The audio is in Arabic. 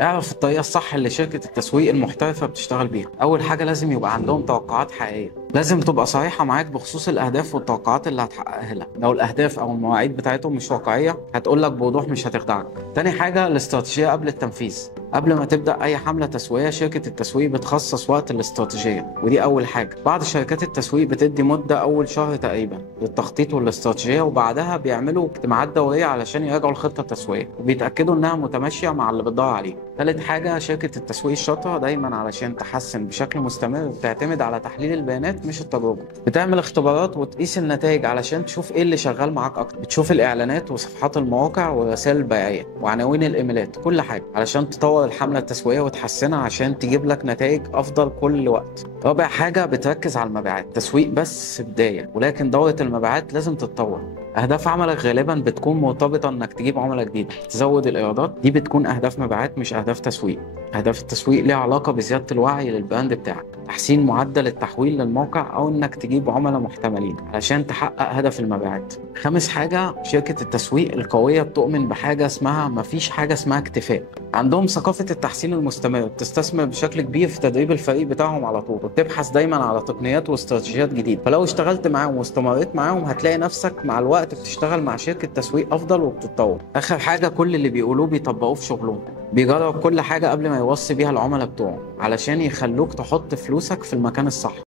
اعرف الطريقة الصح اللي شركة التسويق المحترفة بتشتغل بيها. أول حاجة لازم يبقى عندهم توقعات حقيقية، لازم تبقى صريحة معاك بخصوص الأهداف والتوقعات اللي هتحققها لها. لو الأهداف أو المواعيد بتاعتهم مش واقعية هتقولك بوضوح مش هتخدعك. تاني حاجة الاستراتيجية قبل التنفيذ. قبل ما تبدأ أي حملة تسويقية شركة التسويق بتخصص وقت الاستراتيجية، ودي أول حاجة. بعض شركات التسويق بتدي مدة أول شهر تقريبا للتخطيط والاستراتيجية، وبعدها بيعملوا اجتماعات دورية علشان يراجعوا الخطة التسويقية وبيتأكدوا إنها متماشية مع اللي بتدور عليه. تالت حاجة شركة التسويق الشاطرة دايما علشان تحسن بشكل مستمر بتعتمد على تحليل البيانات مش التجربة. بتعمل اختبارات وتقيس النتائج علشان تشوف ايه اللي شغال معاك اكتر. بتشوف الاعلانات وصفحات المواقع والرسائل البيعية وعناوين الايميلات، كل حاجة علشان تطور الحملة التسويقية وتحسنها عشان تجيب لك نتائج افضل كل وقت. رابع حاجة بتركز على المبيعات. تسويق بس بداية، ولكن دورة المبيعات لازم تتطور. اهداف عملك غالبا بتكون مرتبطه انك تجيب عملاء جديده، تزود الايرادات. دي بتكون اهداف مبيعات مش اهداف تسويق. اهداف التسويق ليها علاقه بزياده الوعي للبراند بتاعك، تحسين معدل التحويل للموقع، او انك تجيب عملاء محتملين علشان تحقق هدف المبيعات. خامس حاجه شركه التسويق القويه بتؤمن بحاجه اسمها مفيش حاجه اسمها اكتفاء. عندهم ثقافه التحسين المستمر، بتستثمر بشكل كبير في تدريب الفريق بتاعهم على طول، وبتبحث دايما على تقنيات واستراتيجيات جديده. فلو اشتغلت معاهم واستمريت معاهم هتلاقي نفسك مع الوقت بتشتغل مع شركة تسويق أفضل وبتتطور. آخر حاجة كل اللي بيقولوه بيطبقوه في شغلهم. بيجرب كل حاجة قبل ما يوصي بيها العملاء بتوعه علشان يخلوك تحط فلوسك في المكان الصح.